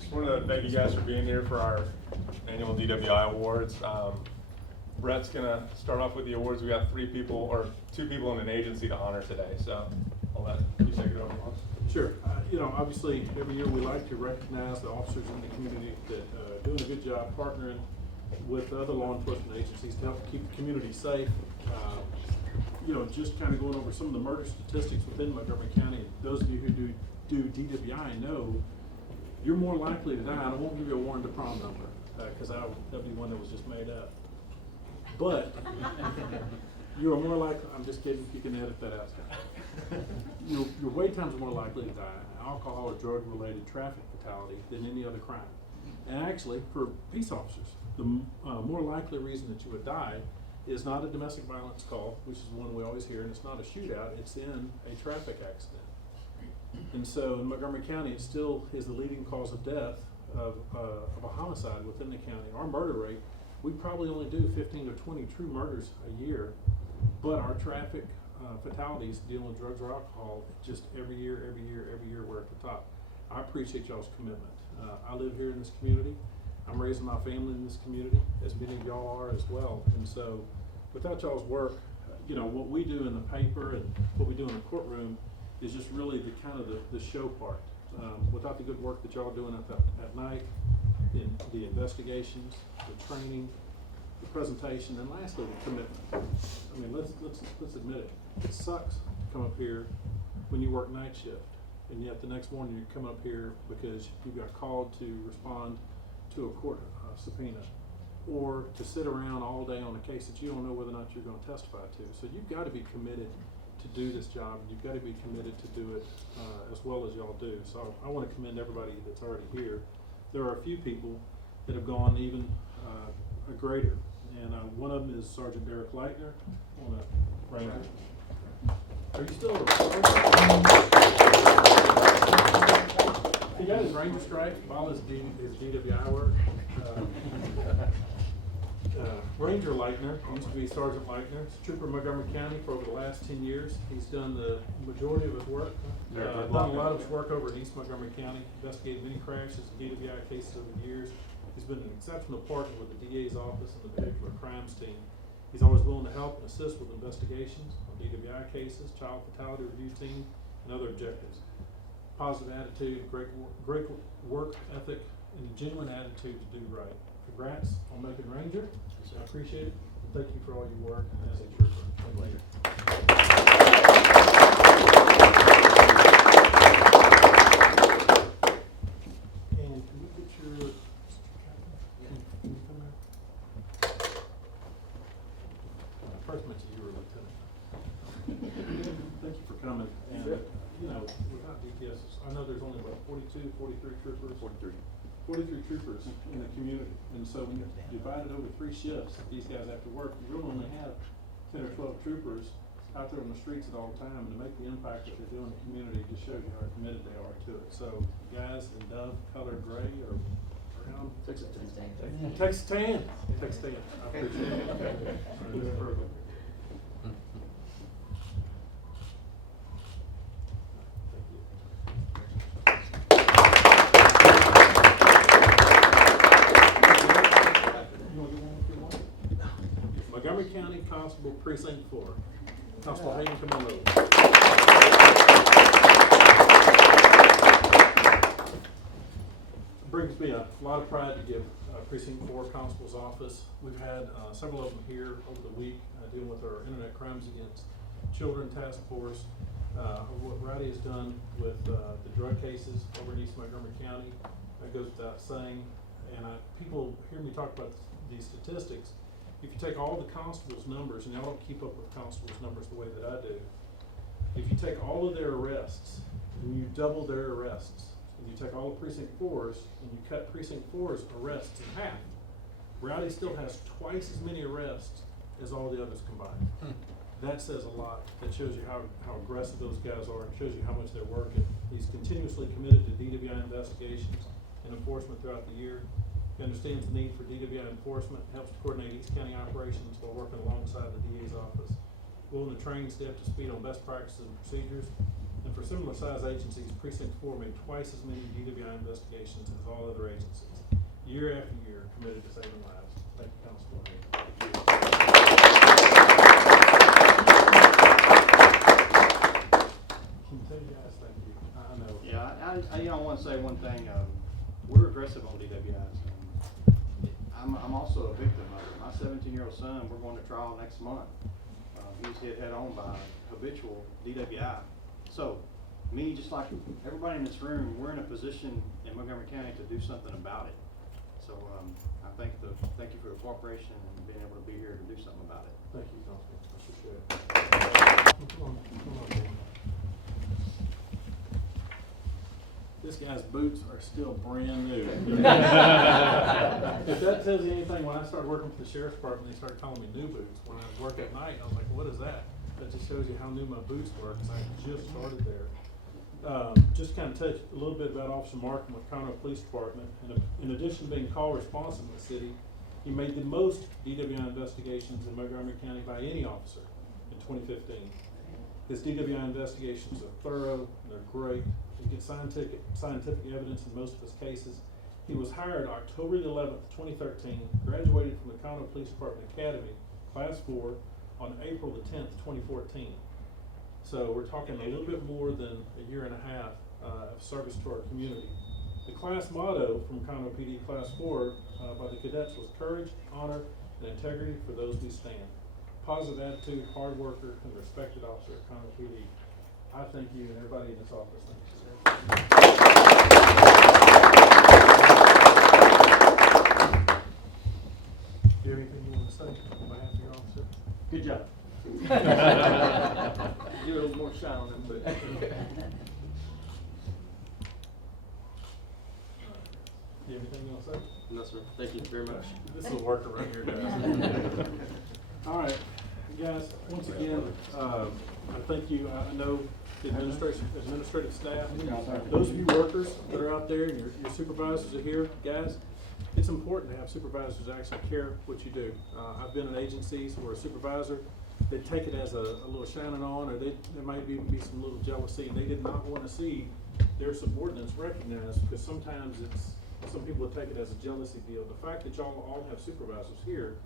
Just wanted to thank you guys for being here for our annual DWI Awards. Brett's gonna start off with the awards. We got two people in an agency to honor today, so I'll let you take it over, Ross. Sure. Obviously, every year we like to recognize the officers in the community that are doing a good job partnering with other law enforcement agencies to help keep the community safe. Just kind of going over some of the murder statistics within Montgomery County. Those of you who do DWI know you're more likely to die. And I won't give you a warrant to prom number because that'll be one that was just made up. But you are more likely. I'm just kidding. You can edit that out. Your wait times are more likely to die in alcohol or drug-related traffic fatality than any other crime. And actually, for peace officers, the more likely reason that you would die is not a domestic violence call, which is one we always hear, and it's not a shootout, it's in a traffic accident. And so in Montgomery County, it still is the leading cause of death of a homicide within the county. Our murder rate, we probably only do 15 to 20 true murders a year, but our traffic fatalities dealing with drugs or alcohol, just every year, we're at the top. I appreciate y'all's commitment. I live here in this community. I'm raising my family in this community, as many of y'all are as well. And so without y'all's work, what we do in the paper and what we do in the courtroom is just really the kind of the show part. Without the good work that y'all are doing at night, in the investigations, the training, the presentation, and lastly, the commitment. I mean, let's admit it. It sucks to come up here when you work night shift, and yet the next morning you come up here because you got called to respond to a court subpoena, or to sit around all day on a case that you don't know whether or not you're going to testify to. So you've got to be committed to do this job. You've got to be committed to do it as well as y'all do. So I want to commend everybody that's already here. There are a few people that have gone even greater, and one of them is Sgt Derek Leitner on a Ranger. Are you still a He got his Ranger stripe while his DWI work. Ranger Leitner used to be Sergeant Leitner. He's a trooper in Montgomery County for over the last 10 years. He's done the majority of his work. Done a lot of his work over in East Montgomery County. Investigated many crashes and DWI cases over the years. He's been an exceptional partner with the DA's office and the particular crimes team. He's always willing to help and assist with investigations on DWI cases, child fatality review team, and other objectives. Positive attitude, great work ethic, and a genuine attitude to do right. Congrats on making Ranger. I appreciate it. And thank you for all your work as a trooper. Thank you. And can we get your? Can you come here? First mention you were a lieutenant. Thank you for coming. And without DPS, I know there's only about 42, 43 troopers. 43 troopers in the community, and so when you divide it over 3 shifts, these guys have to work. You really only have 10 or 12 troopers out there on the streets at all time, and to make the impact that they do in the community just shows you how committed they are to it. So, guys in dove colored gray or brown, Texas tan. I appreciate it. Okay. Montgomery County Constable Precinct 4. Constable Hayden, come on over. It brings me a lot of pride to give Precinct 4 Constable's office. We've had several of them here over the week dealing with our Internet Crimes Against Children Task Force. What Rowdy has done with the drug cases over in East Montgomery County, that goes without saying. And people hear me talk about these statistics. If you take all the constables' numbers, and y'all don't keep up with constables' numbers the way that I do, if you take all of their arrests and you double their arrests, and you take all the Precinct 4s and you cut Precinct 4's arrests in half, Rowdy still has twice as many arrests as all the others combined. That says a lot. That shows you how aggressive those guys are, and shows you how much they're working. He's continuously committed to DWI investigations and enforcement throughout the year. He understands the need for DWI enforcement, helps coordinate East County operations while working alongside the DA's office. Willing to train, stay up to speed on best practices and procedures, and And for similar size agencies, Precinct 4 made twice as many DWI investigations as all other agencies, year after year, committed to saving lives. Thank you, Constable. Can you tell you guys, thank you. I know. Yeah, I want to say one thing. We're aggressive on DWIs. I'm also a victim of it. My 17-year-old son, we're going to trial next month. He's hit head on by habitual DWI. So, me, just like everybody in this room, we're in a position in Montgomery County to do something about it. So, I thank you for your cooperation and being able to be here to do something about it. Thank you, Constable. I appreciate it. Come on, man. This guy's boots are still brand new. If that tells you anything, when I started working for the Sheriff's Department, they started calling me new boots. When I work at night, I was like, what is that? That just shows you how new my boots were, because I just started there. Just kind of touch a little bit about Officer Mark from McConnell Police Department. And in addition to being call responsive in the city, he made the most DWI investigations in Montgomery County by any officer in 2015. His DWI investigations are thorough, they're great. You get scientific evidence in most of his cases. He was hired October the 11th, 2013, graduated from the McConnell Police Department Academy, Class 4, on April the 10th, 2014. So we're talking a little bit more than a year and a half of service to our community. The class motto from McConnell PD Class 4 by the cadets was courage, honor, and integrity for those we stand. Positive attitude, hard worker, and respected officer at McConnell PD. I thank you and everybody in this office. Thank you, sir. Do you have anything you want to say on behalf of your officer? Good job. Give it a little more shine on them, but. Do you have anything you want to say? No, sir. Thank you very much. This is a worker right here, guys. All right, guys, once again, I thank you. I know the administrative staff, those of you workers that are out there and your supervisors are here, guys, it's important to have supervisors that actually care what you do. I've been in agencies where a supervisor, they take it as a little shining on, or there might even be some little jealousy, and they did not want to see their subordinates recognized, because sometimes some people will take it as a jealousy deal. The fact that y'all all have supervisors here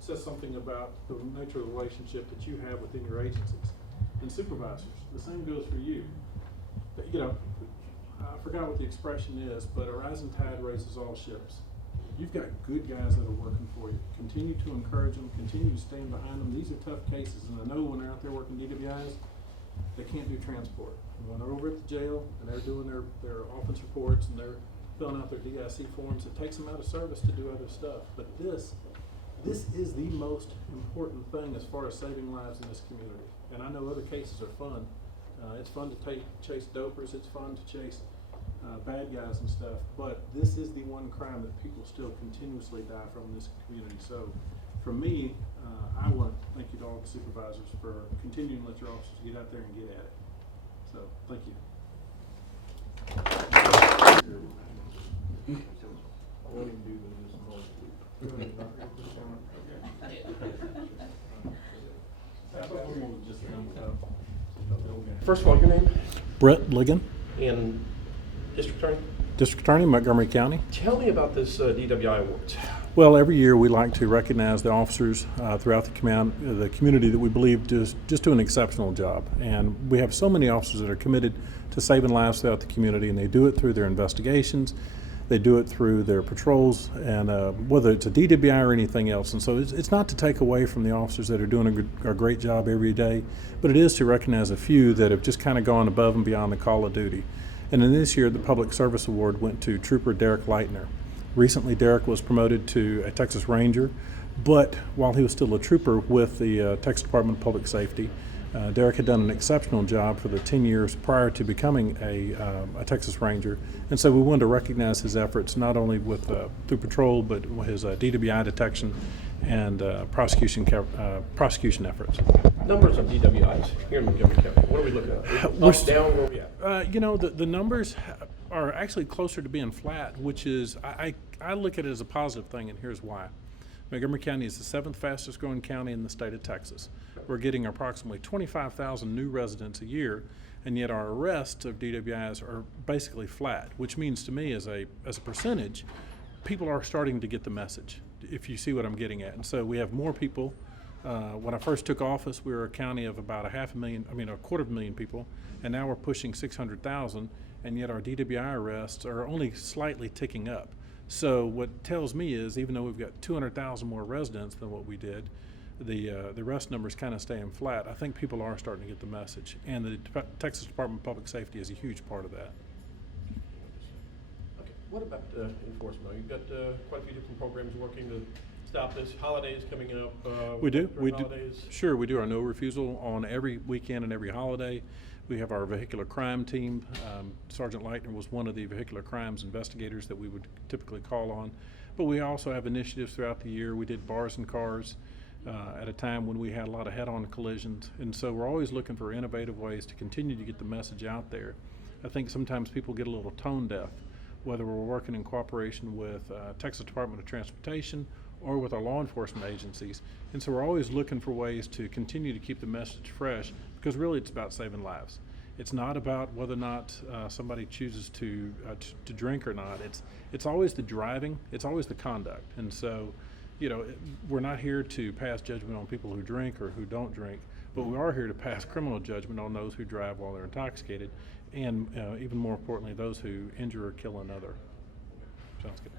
says something about the nature of the relationship that you have within your agencies. And supervisors, the same goes for you. But, you know, I forgot what the expression is, but a rising tide raises all ships. You've got good guys that are working for you. Continue to encourage them, continue to stand behind them. These are tough cases, and I know when they're out there working DWIs, they can't do transport. And when they're over at the jail and they're doing their offense reports and they're filling out their DIC forms, it takes them out of service to do other stuff. But this is the most important thing as far as saving lives in this community. And I know other cases are fun. It's fun to chase dopers. It's fun to chase bad guys and stuff. But this is the one crime that people still continuously die from in this community. So for me, I want to thank you to all the supervisors for continuing to let your officers get out there and get at it. So thank you. First of all, your name Brett Ligon, and District Attorney. District Attorney, Montgomery County. Tell me about this DWI Awards. Well, every year we like to recognize the officers throughout the community that we believe just do an exceptional job. And we have so many officers that are committed to saving lives throughout the community, and they do it through their investigations, they do it through their patrols, and whether it's a DWI or anything else. And so it's not to take away from the officers that are doing a great job every day, but it is to recognize a few that have just kind of gone above and beyond the call of duty. And in this year, the Public Service Award went to Trooper Derek Leitner. Recently, Derek was promoted to a Texas Ranger, but while he was still a trooper with the Texas Department of Public Safety, Derek had done an exceptional job for the 10 years prior to becoming a Texas Ranger. And so we wanted to recognize his efforts, not only with through patrol, but his DWI detection and prosecution efforts. Numbers of DWIs here in Montgomery County. What are we looking at? Up, down, where are we at? You know, the numbers are actually closer to being flat, which is, I look at it as a positive thing, and here's why. Montgomery County is the 7th fastest growing county in the state of Texas. We're getting approximately 25,000 new residents a year, and yet our arrests of DWIs are basically flat, which means to me as a percentage, people are starting to get the message, if you see what I'm getting at. And so we have more people. When I first took office, we were a county of about a 250,000 people, and now we're pushing 600,000, and yet our DWI arrests are only slightly ticking up. So what tells me is, even though we've got 200,000 more residents than what we did, the arrest numbers kind of staying flat. I think people are starting to get the message, and the Texas Department of Public Safety is a huge part of that. Okay, what about enforcement? You've got quite a few different programs working to stop this. Holidays coming up. We do. during We do. holidays. Sure, we do our no refusal on every weekend and every holiday. We have our vehicular crime team. Sgt Leitner was one of the vehicular crimes investigators that we would typically call on. But we also have initiatives throughout the year. We did bars and cars at a time when we had a lot of head-on collisions. And so we're always looking for innovative ways to continue to get the message out there. I think sometimes people get a little tone deaf, whether we're working in cooperation with Texas Department of Transportation or with our law enforcement agencies. And so we're always looking for ways to continue to keep the message fresh, because really it's about saving lives. It's not about whether or not somebody chooses to drink or not. It's always the driving, it's always the conduct. And so, you know, we're not here to pass judgment on people who drink or who don't drink, but we are here to pass criminal judgment on those who drive while they're intoxicated, and even more importantly, those who injure or kill another. Sounds good.